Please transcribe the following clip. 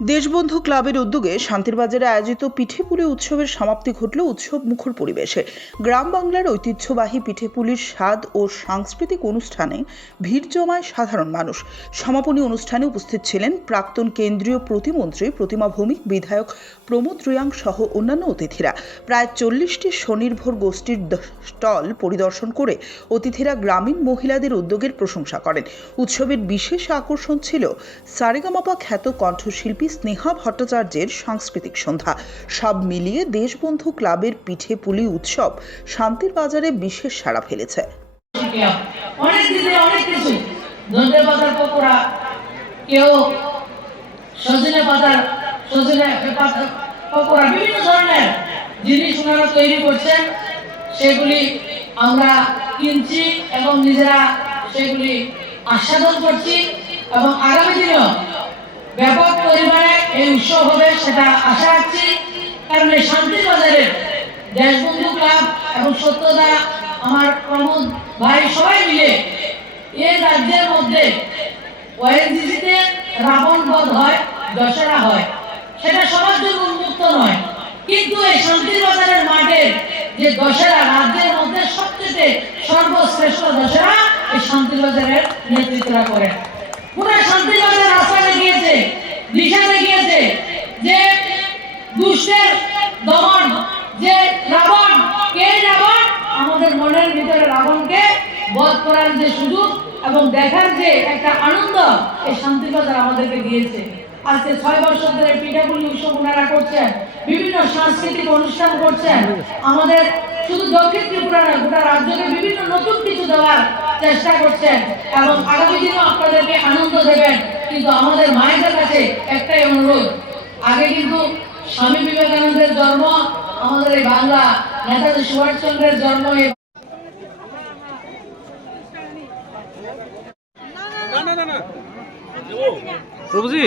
দেশবন্ধু ক্লাবের উদ্যোগে শান্তিরবাজারে আয়োজিত পিঠেপুলি উৎসবের সমাপ্তি ঘটল উৎসব মুখর পরিবেশে। গ্রাম বাংলার ঐতিহ্যবাহী পিঠেপুলির স্বাদ ও সাংস্কৃতিক অনুষ্ঠানে ভিড় জমায় সাধারণ মানুষ। সমাপনী অনুষ্ঠানে উপস্থিত ছিলেন প্রাক্তন কেন্দ্রীয় প্রতিমন্ত্রী প্রতিমা ভৌমিক, বিধায়ক প্রমোদ রিয়াং সহ অন্যান্য অতিথিরা। প্রায় চল্লিশটি স্বনির্ভর গোষ্ঠীর স্টল পরিদর্শন করে অতিথিরা গ্রামীণ মহিলাদের উদ্যোগের প্রশংসা করেন। উৎসবের বিশেষ আকর্ষণ ছিল সারেগামাপা খ্যাত কণ্ঠশিল্পী স্নেহা ভট্টাচার্যের সাংস্কৃতিক সন্ধ্যা। সব মিলিয়ে দেশবন্ধু ক্লাবের পিঠে পুলি উৎসব শান্তির বাজারে বিশেষ সাড়া ফেলেছে। সেগুলি আমরা কিনছি এবং নিজেরা সেগুলি আস্বাদন করছি এবং আগামী দিনেও ব্যাপক এই উৎসব হবে সেটা আশা রাখছি। কারণ এই শান্তির বাজারের দেশবন্ধু ক্লাব এবং সত্যদা, আমার প্রমোদ ভাই সবাই মিলে এই রাজ্যের মধ্যে ওএনজিসিতে রাবণ বধ হয় দশরা হয়। সেটা সবার জন্য উন্মুক্ত নয়। কিন্তু এই শান্তির বাজারের মাঠে যে দশরা রাজ্যের মধ্যে সবচেয়ে সর্বশ্রেষ্ঠ দশরা এই শান্তির বাজারের নেতৃত্বরা করেন। পুরো শান্তির বাজার দুষ্টের দমন, যে রাবণ, কে রাবণ? আমাদের মনের ভিতরে রাবণকে বধ করার যে সুযোগ এবং দেখার যে একটা আনন্দ, এই শান্তিবাজার আমাদেরকে দিয়েছে। আজকে ছয় বছর ধরে পিঠাপুলি উৎসব ওনারা করছেন, বিভিন্ন সাংস্কৃতিক অনুষ্ঠান করছেন। আমাদের শুধু দক্ষিণ ত্রিপুরা না গোটা রাজ্যকে বিভিন্ন নতুন কিছু দেওয়ার চেষ্টা করছেন এবং আগামী দিনেও আপনাদেরকে আনন্দ দেবেন। কিন্তু আমাদের মায়েদের কাছে একটাই অনুরোধ আগে কিন্তু স্বামী বিবেকানন্দের জন্ম আমাদের এই বাংলা নেতাজি সুভাষচন্দ্রের জন্ম প্রভুজি?